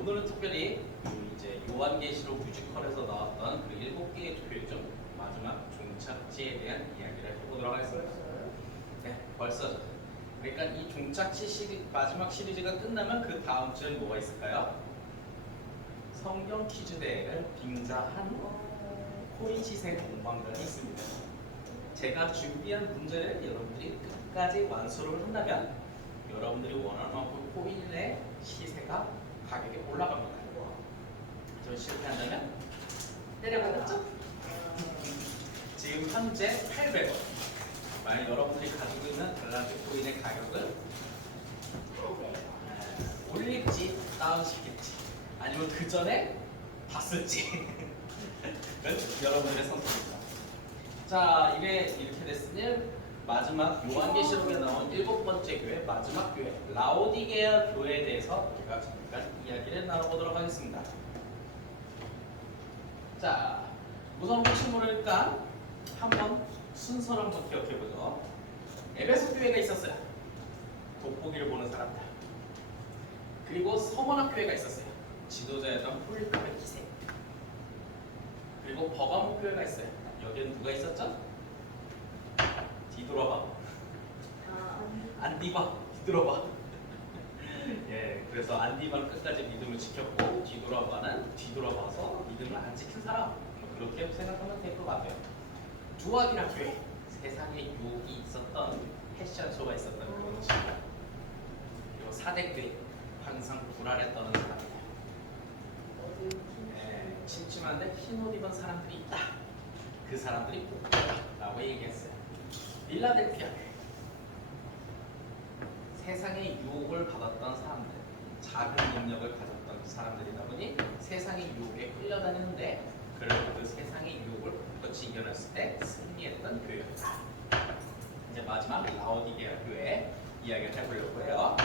오늘은 특별히 이제 요한계시록 뮤지컬에서 나왔던 그 7개의 교회 중 마지막 종착지에 대한 이야기를 해보도록 하겠습니다. 네, 벌써. 그러니까 이 종착지 마지막 시리즈가 끝나면 그 다음 주엔 뭐가 있을까요? 성경 퀴즈 대회를 빙자한 코인 시세 공방전이 있습니다. 제가 준비한 문제를 여러분들이 끝까지 완수를 한다면 여러분들이 원하는 만큼 코인의 시세가 가격이 올라갑니다. 저 실패한다면 때려받았죠? 지금 현재 800원. 만약 여러분들이 가지고 있는 달란트 코인의 가격을 올릴지 다운시킬지 아니면 그 전에 봤을지 여러분들의 선택입니다. 자, 이렇게 됐으니 마지막 요한계시록에 나온 7번째 교회, 마지막 교회 라오디게아 교회에 대해서 우리가 잠깐 이야기를 나눠보도록 하겠습니다. 자, 우선 혹시 모르니까 한번 순서를 한번 기억해보죠. 에베소 교회가 있었어요. 돋보기를 보는 사람들. 그리고 서머나 교회가 있었어요. 지도자였던 폴리카베 기생. 그리고 버가모 교회가 있어요. 여기는 누가 있었죠? 뒤돌아봐. 안디바. 뒤돌아봐. 예, 그래서 안디바는 끝까지 믿음을 지켰고 뒤돌아봐서 믿음을 안 지킨 사람. 그렇게 생각하면 될 것 같아요. 두아디라 교회. 세상에 유혹이 있었던 패션쇼가 있었던 그런 곳입니다. 그리고 사대교회. 항상 불안에 떠는 사람들. 예, 침침한데 흰 옷 입은 사람들이 있다. 그 사람들이 복되다 라고 얘기했어요. 필라델피아 교회. 세상의 유혹을 받았던 사람들, 작은 능력을 가졌던 사람들이다 보니 세상의 유혹에 끌려다니는데 그래도 그 세상의 유혹을 끝이 이겨냈을 때 승리했던 교회였다. 이제 마지막 라오디게아 교회 이야기를 해보려고 해요.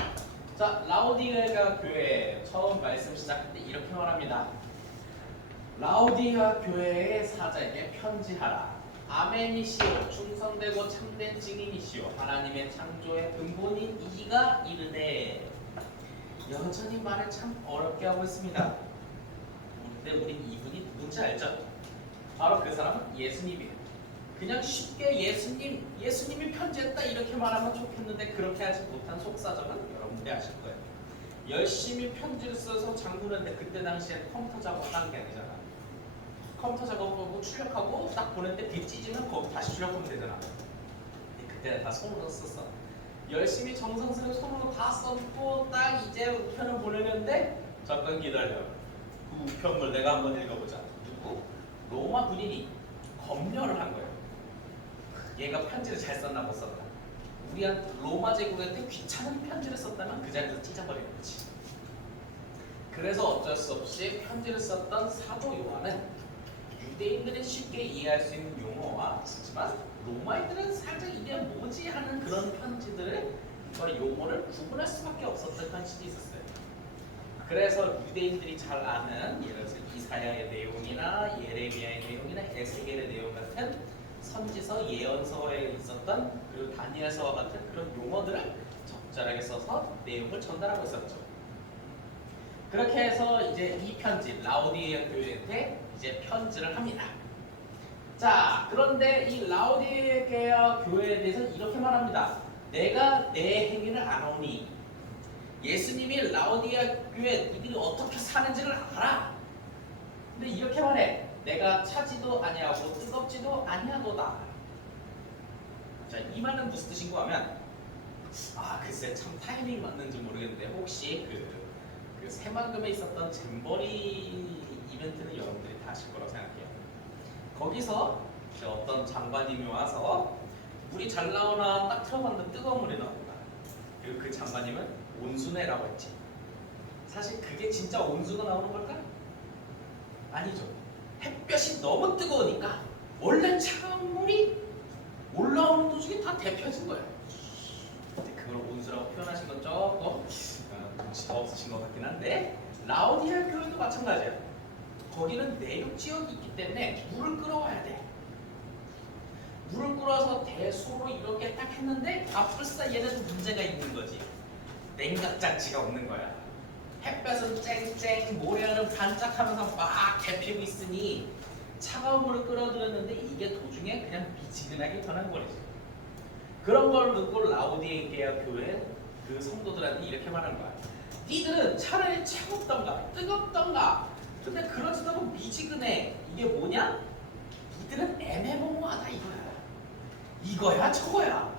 자, 라오디게아 교회 처음 말씀 시작할 때 이렇게 말합니다. 라오디게아 교회의 사자에게 편지하라. 아멘이시오, 충성되고 참된 증인이시오, 하나님의 창조의 근본인 이가 이르되. 여전히 말을 참 어렵게 하고 있습니다. 근데 우린 이분이 누군지 알죠? 바로 그 사람은 예수님이에요. 그냥 쉽게 예수님이 편지했다 이렇게 말하면 좋겠는데 그렇게 하지 못한 속사정은 여러분들이 아실 거예요. 열심히 편지를 써서 장구는데 그때 당시엔 컴퓨터 작업하는 게 아니잖아. 컴퓨터 작업하고 출력하고 딱 보냈는데 빛 찢으면 거기 다시 출력하면 되잖아. 그때 다 손으로 썼어. 열심히 정성스레 손으로 다 썼고 딱 이제 우편을 보내는데 잠깐 기다려. 그 우편물 내가 한번 읽어보자. 누구? 로마 군인이 검열을 한 거예요. 얘가 편지를 잘 썼나 못 썼나. 우리한테 로마 제국한테 귀찮은 편지를 썼다면 그 자리에서 찢어버리는 거지. 그래서 어쩔 수 없이 편지를 썼던 사도 요한은 유대인들은 쉽게 이해할 수 있는 용어와 쓰지만 로마인들은 살짝 이게 뭐지 하는 그런 편지들을 용어를 구분할 수밖에 없었던 현실이 있었어요. 그래서 유대인들이 잘 아는 예를 들어서 이사야의 내용이나 예레미야의 내용이나 에스겔의 내용 같은 선지서, 예언서에 있었던 그리고 다니엘서와 같은 그런 용어들을 적절하게 써서 내용을 전달하고 있었죠. 그렇게 해서 이제 이 편지 라오디게아 교회한테 이제 편지를 합니다. 자, 그런데 이 라오디게아 교회에 대해서 이렇게 말합니다. 내가 내 행위를 아노니. 예수님이 라오디게아 교회 이들이 어떻게 사는지를 알아. 근데 이렇게 말해. 내가 차지도 아니하고 뜨겁지도 아니하도다. 자, 이 말은 무슨 뜻인가 하면 글쎄 참 타이밍 맞는지 모르겠는데 혹시 그 새만금에 있었던 잼버리 이벤트는 여러분들이 다 아실 거라고 생각해요. 거기서 어떤 장관님이 와서 물이 잘 나오나 딱 틀어봤는데 뜨거운 물이 나옵니다. 그리고 그 장관님은 온수네라고 했지. 사실 그게 진짜 온수가 나오는 걸까? 아니죠. 햇볕이 너무 뜨거우니까 원래 차가운 물이 올라오는 도중에 다 데펴진 거예요. 그걸 온수라고 표현하신 건 조금 눈치가 없으신 것 같긴 한데 라오디게아 교회도 마찬가지예요. 거기는 내륙 지역이 있기 때문에 물을 끌어와야 돼. 물을 끌어서 대수로 이렇게 딱 했는데 불사 얘네도 문제가 있는 거지. 냉각 장치가 없는 거야. 햇볕은 쨍쨍, 모래는 반짝하면서 막 데피고 있으니 차가운 물을 끌어들였는데 이게 도중에 그냥 미지근하게 변한거리지. 그런 걸 듣고 라오디게아 교회 그 성도들한테 이렇게 말하는 거야. 니들은 차라리 차갑던가 뜨겁던가 근데 그러지도 않고 미지근해. 이게 뭐냐? 니들은 애매모호하다 이거야. 이거야 저거야.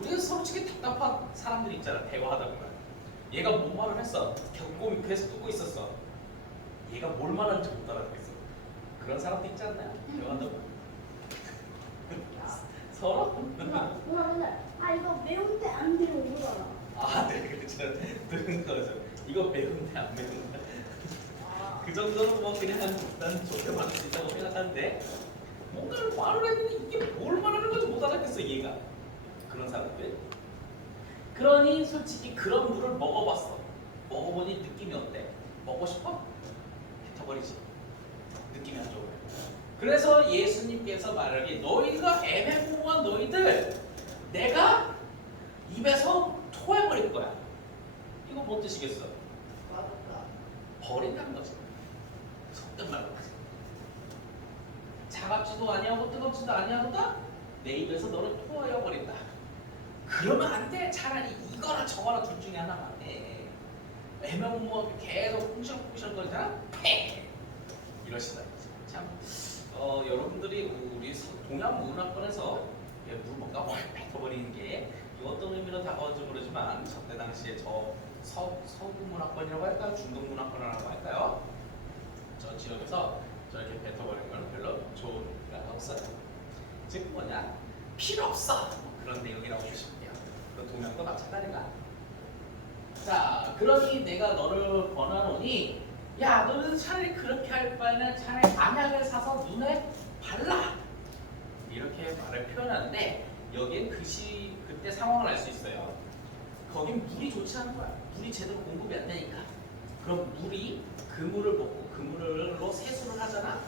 우리가 솔직히 답답한 사람들 있잖아. 대화하다 보면 얘가 뭔 말을 했어. 겪고 계속 듣고 있었어. 얘가 뭘 말하는지 못 알아듣겠어. 그런 사람도 있지 않나요? 대화하다 보면 서로? 아 이거 매운데 안 매워 이거잖아. 아, 네, 그렇죠. 들은 거죠. 이거 매운데 안 매운데. 그 정도는 뭐 그냥 난 좋게 말할 수 있다고 생각하는데 뭔가를 말을 했는데 이게 뭘 말하는 건지 못 알아듣겠어 얘가. 그런 사람들. 그러니 솔직히 그런 물을 먹어봤어. 먹어보니 느낌이 어때? 먹고 싶어? 뱉어버리지. 느낌이 안 좋아. 그래서 예수님께서 말하기 너희가 애매모호한 너희들 내가 입에서 토해버릴 거야. 이거 뭔 뜻이겠어? 맞았다. 버린다는 거지. 속된 말로 하지. 차갑지도 아니하고 뜨겁지도 아니하고다 내 입에서 너를 토하여 버린다. 그러면 안 돼. 차라리 이거나 저거나 둘 중에 하나만 해. 애매모호하게 계속 쿵시렁쿵시렁 거리잖아. 패! 이러시다. 참 여러분들이 우리 동양 문화권에서 물 먹다 확 뱉어버리는 게 어떤 의미로 다가온지 모르지만 저때 당시에 서구 문화권이라고 할까요? 중동 문화권이라고 할까요? 저 지역에서 저렇게 뱉어버리는 건 별로 좋은 의미가 없어요. 즉 뭐냐? 필요 없어! 그런 내용이라고 보시면 돼요. 그 동양도 마찬가지가. 자, 그러니 내가 너를 권하노니 야, 너는 차라리 그렇게 할 바에는 차라리 안약을 사서 눈에 발라! 이렇게 말을 표현하는데 여기엔 그때 상황을 알 수 있어요. 거긴 물이 좋지 않은 거야. 물이 제대로 공급이 안 되니까. 그럼 물이 그 물을 먹고 그 물로 세수를 하잖아.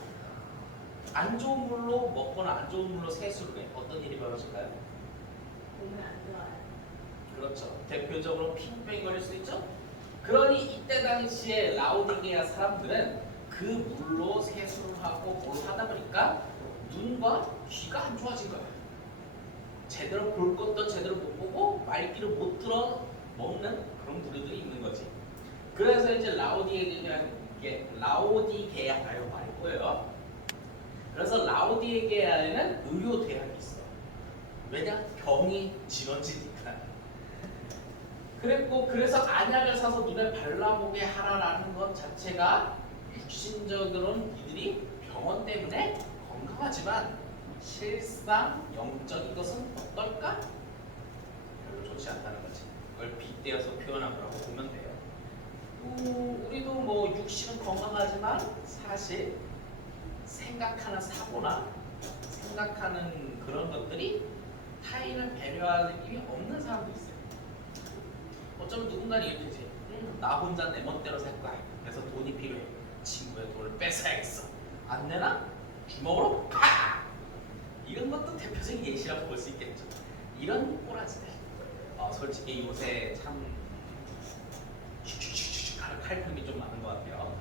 안 좋은 물로 먹거나 안 좋은 물로 세수를 해. 어떤 일이 벌어질까요? 몸에 안 좋아요. 그렇죠. 대표적으로 피부병이 걸릴 수 있죠. 그러니 이때 당시에 라오디게아 사람들은 그 물로 세수를 하고 뭘 하다 보니까 눈과 귀가 안 좋아진 거야. 제대로 볼 것도 제대로 못 보고 말귀를 못 들어 먹는 그런 부류들이 있는 거지. 그래서 이제 라오디게아라고 말이 보여요. 그래서 라오디게아에는 의료 대학이 있어. 왜냐? 병이 질환지니까. 그래서 안약을 사서 눈에 발라보게 하라라는 것 자체가 육신적으로는 이들이 병원 때문에 건강하지만 실상 영적인 것은 어떨까? 별로 좋지 않다는 거지. 그걸 빗대어서 표현한 거라고 보면 돼요. 우리도 뭐 육신은 건강하지만 사실 생각하는 사고나 생각하는 그런 것들이 타인을 배려하는 힘이 없는 사람도 있어요. 어쩌면 누군가는 이렇게 되지. 나 혼자 내 멋대로 살 거야. 그래서 돈이 필요해. 친구의 돈을 뺏어야겠어. 안 내나? 주먹으로 팍! 이런 것도 대표적인 예시라고 볼 수 있겠죠. 이런 꼬라지들. 솔직히 요새 참 칼품이 좀 많은 것 같아요.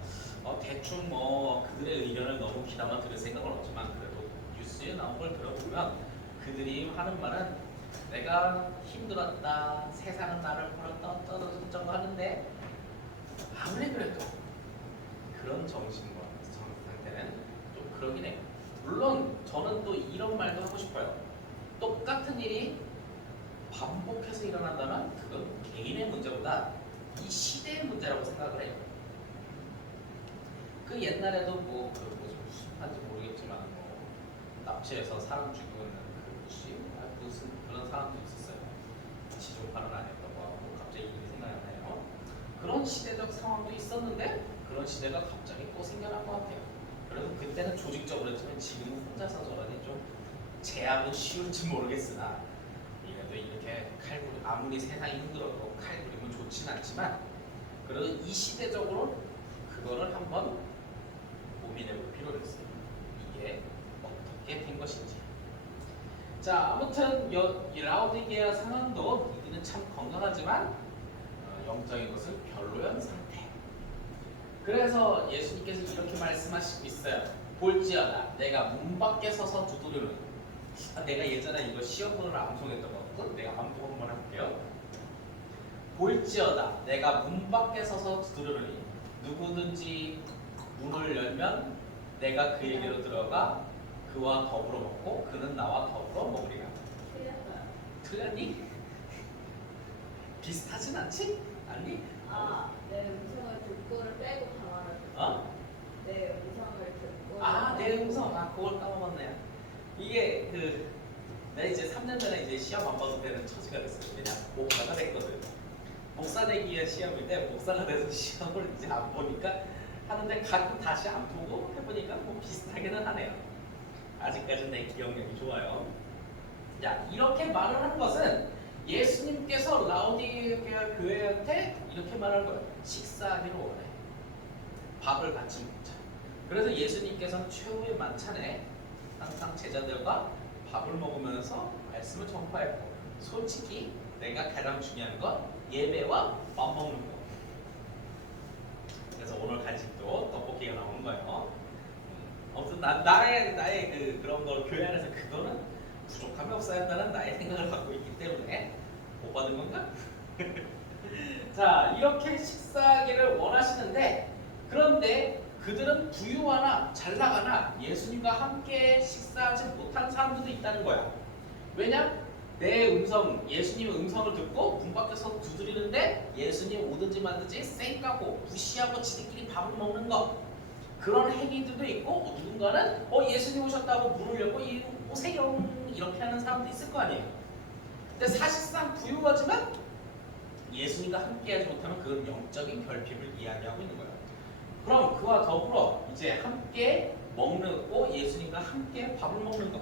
대충 뭐 그들의 의견을 너무 귀담아 들을 생각은 없지만 그래도 뉴스에 나온 걸 들어보면 그들이 하는 말은 내가 힘들었다, 세상은 나를 버렸다, 떠들어졌다고 하는데 아무리 그래도 그런 정신과 상태는 좀 그러긴 해요. 물론 저는 또 이런 말도 하고 싶어요. 똑같은 일이 반복해서 일어난다면 그건 개인의 문제보다 이 시대의 문제라고 생각을 해요. 그 옛날에도 무슨 판지 모르겠지만 납치해서 사람 죽이고 있는 무슨 그런 사람도 있었어요. 지중파는 아니었다고 하고 갑자기 이름이 생각이 안 나요. 그런 시대적 상황도 있었는데 그런 시대가 갑자기 또 생겨난 것 같아요. 그래서 그때는 조직적으로 했지만 지금은 혼자서 저러니 좀 제압은 쉬울지 모르겠으나 그래도 이렇게 칼부림 아무리 세상이 힘들어도 칼부림은 좋진 않지만 그래도 이 시대적으로 그거를 한번 고민해볼 필요가 있어요. 이게 어떻게 된 것인지. 자, 아무튼 이 라오디게아 상황도 이들은 참 건강하지만 영적인 것은 별로였는 상태. 그래서 예수님께서 이렇게 말씀하시고 있어요. 볼지어다 내가 문 밖에 서서 두드리는. 내가 예전에 이거 시험 보느라 암송했던 거거든. 내가 암송 한번 해볼게요. 볼지어다 내가 문 밖에 서서 두드리니 누구든지 문을 열면 내가 그에게로 들어가 그와 더불어 먹고 그는 나와 더불어 먹으리라. 틀렸어요. 틀렸니? 비슷하진 않지? 아니? 아, 내 음성을 듣고를 빼고 다 말하죠. 어? 내 음성을 듣고. 아, 내 음성. 아, 그걸 까먹었네요. 이게 내가 이제 3년 전에 이제 시험 안 봐도 되는 처지가 됐어요. 그냥 목사가 됐거든. 목사 되기 위한 시험인데 목사가 돼서 시험을 이제 안 보니까 하는데 가끔 다시 안 보고 해보니까 뭐 비슷하기는 하네요. 아직까지는 내 기억력이 좋아요. 자, 이렇게 말을 하는 것은 예수님께서 라오디게아 교회한테 이렇게 말할 거예요. 식사하기로 원해. 밥을 같이 먹자. 그래서 예수님께서는 최후의 만찬에 항상 제자들과 밥을 먹으면서 말씀을 전파했고, 솔직히 내가 가장 중요한 건 예배와 밥 먹는 거. 그래서 오늘 간식도 떡볶이가 나오는 거예요. 아무튼 나의 그런 걸 교회 안에서 그거는 부족함이 없어야 한다는 나의 생각을 갖고 있기 때문에 못 받은 건가? 자, 이렇게 식사하기를 원하시는데, 그런데 그들은 부유하나 잘나가나 예수님과 함께 식사하지 못한 사람들도 있다는 거야. 왜냐? 내 음성, 예수님의 음성을 듣고 문 밖에서 두드리는데 예수님 오든지 말든지 쌩까고 무시하고 지들끼리 밥을 먹는 거, 그런 행위들도 있고, 누군가는 예수님 오셨다고 문을 열고 오세요 이렇게 하는 사람도 있을 거 아니에요. 근데 사실상 부유하지만 예수님과 함께하지 못하면 그건 영적인 결핍을 이야기하고 있는 거예요. 그럼 그와 더불어 이제 함께 먹고 예수님과 함께 밥을 먹는 것,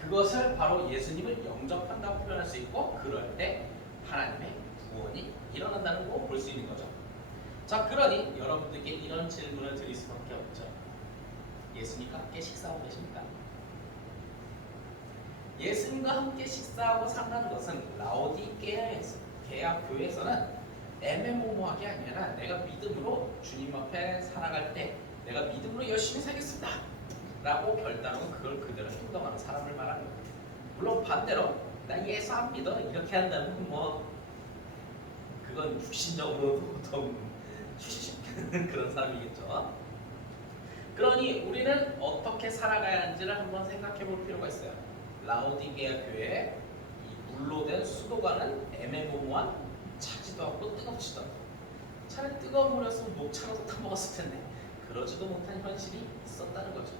그것을 바로 예수님을 영접한다고 표현할 수 있고, 그럴 때 하나님의 구원이 일어난다는 거 볼 수 있는 거죠. 자, 그러니 여러분들께 이런 질문을 드릴 수밖에 없죠. 예수님과 함께 식사하고 계십니까? 예수님과 함께 식사하고 산다는 것은 라오디게아 교회에서는 애매모호하게 아니라 내가 믿음으로 주님 앞에 살아갈 때 내가 믿음으로 열심히 살겠습니다 라고 결단하고 그걸 그대로 행동하는 사람을 말하는 거예요. 물론 반대로 나 예수 안 믿어 이렇게 한다면 뭐 그건 육신적으로도 좀 추시시키는 그런 사람이겠죠. 그러니 우리는 어떻게 살아가야 하는지를 한번 생각해 볼 필요가 있어요. 라오디게아 교회에 이 물로 된 수도가는 애매모호한 차지도 않고 뜨겁지도 않고, 차라리 뜨거운 물이었으면 녹차라도 타먹었을 텐데 그러지도 못한 현실이 있었다는 거죠.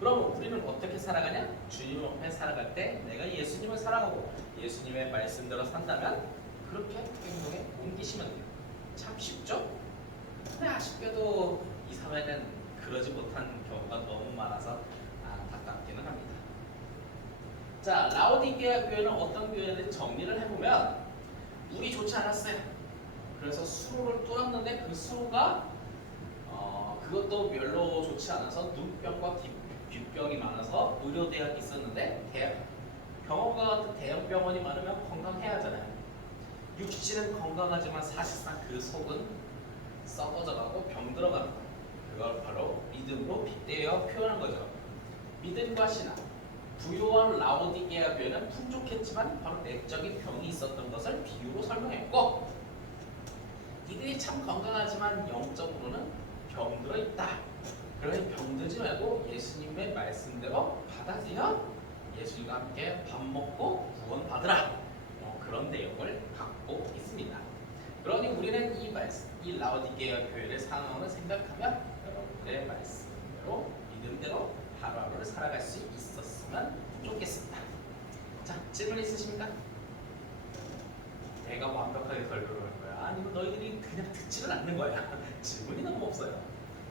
그럼 우리는 어떻게 살아가냐? 주님 앞에 살아갈 때 내가 예수님을 사랑하고 예수님의 말씀대로 산다면 그렇게 행동에 옮기시면 돼요. 참 쉽죠? 근데 아쉽게도 이 사회는 그러지 못한 경우가 너무 많아서 안타깝기는 합니다. 자, 라오디게아 교회는 어떤 교회인지 정리를 해보면 물이 좋지 않았어요. 그래서 수로를 뚫었는데 그 수로가 그것도 별로 좋지 않아서 눈병과 뒷병이 많아서 의료대학이 있었는데 병원과 같은 대형 병원이 많으면 건강해야 하잖아요. 육신은 건강하지만 사실상 그 속은 썩어져가고 병들어가는 거예요. 그걸 바로 믿음으로 빗대어 표현한 거죠. 믿음과 신앙. 부유한 라오디게아 교회는 풍족했지만 바로 내적인 병이 있었던 것을 비유로 설명했고, 이들이 참 건강하지만 영적으로는 병들어 있다. 그러니 병들지 말고 예수님의 말씀대로 받아들여 예수님과 함께 밥 먹고 구원 받으라. 그런 내용을 갖고 있습니다. 그러니 우리는 이 라오디게아 교회의 상황을 생각하면 여러분들의 말씀대로 믿음대로 하루하루를 살아갈 수 있었으면 좋겠습니다. 자, 질문 있으십니까? 내가 완벽하게 설교하는 거야? 아니면 너희들이 그냥 듣지는 않는 거야? 질문이 너무 없어요.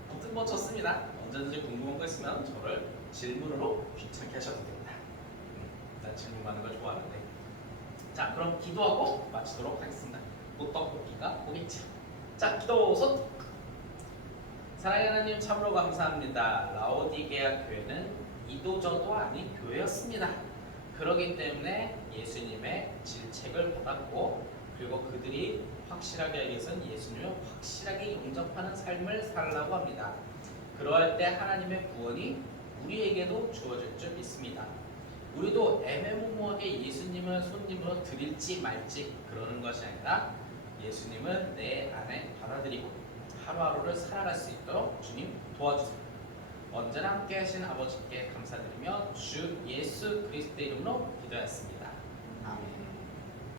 아무튼 뭐 좋습니다. 언제든지 궁금한 거 있으면 저를 질문으로 귀찮게 하셔도 됩니다. 난 질문 받는 걸 좋아하는데. 자, 그럼 기도하고 마치도록 하겠습니다. 또 떡볶이가 오겠죠. 자, 기도 손. 사랑하는 하나님 참으로 감사합니다. 라오디게아 교회는 이도저도 아닌 교회였습니다. 그러기 때문에 예수님의 질책을 받았고, 그리고 그들이 확실하게 하기 위해서는 예수님을 확실하게 영접하는 삶을 살라고 합니다. 그러할 때 하나님의 구원이 우리에게도 주어질 줄 믿습니다. 우리도 애매모호하게 예수님을 손님으로 드릴지 말지 그러는 것이 아니라 예수님을 내 안에 받아들이고 하루하루를 살아갈 수 있도록 주님 도와주세요. 언제나 함께 하신 아버지께 감사드리며 주 예수 그리스도의 이름으로 기도했습니다. 아멘.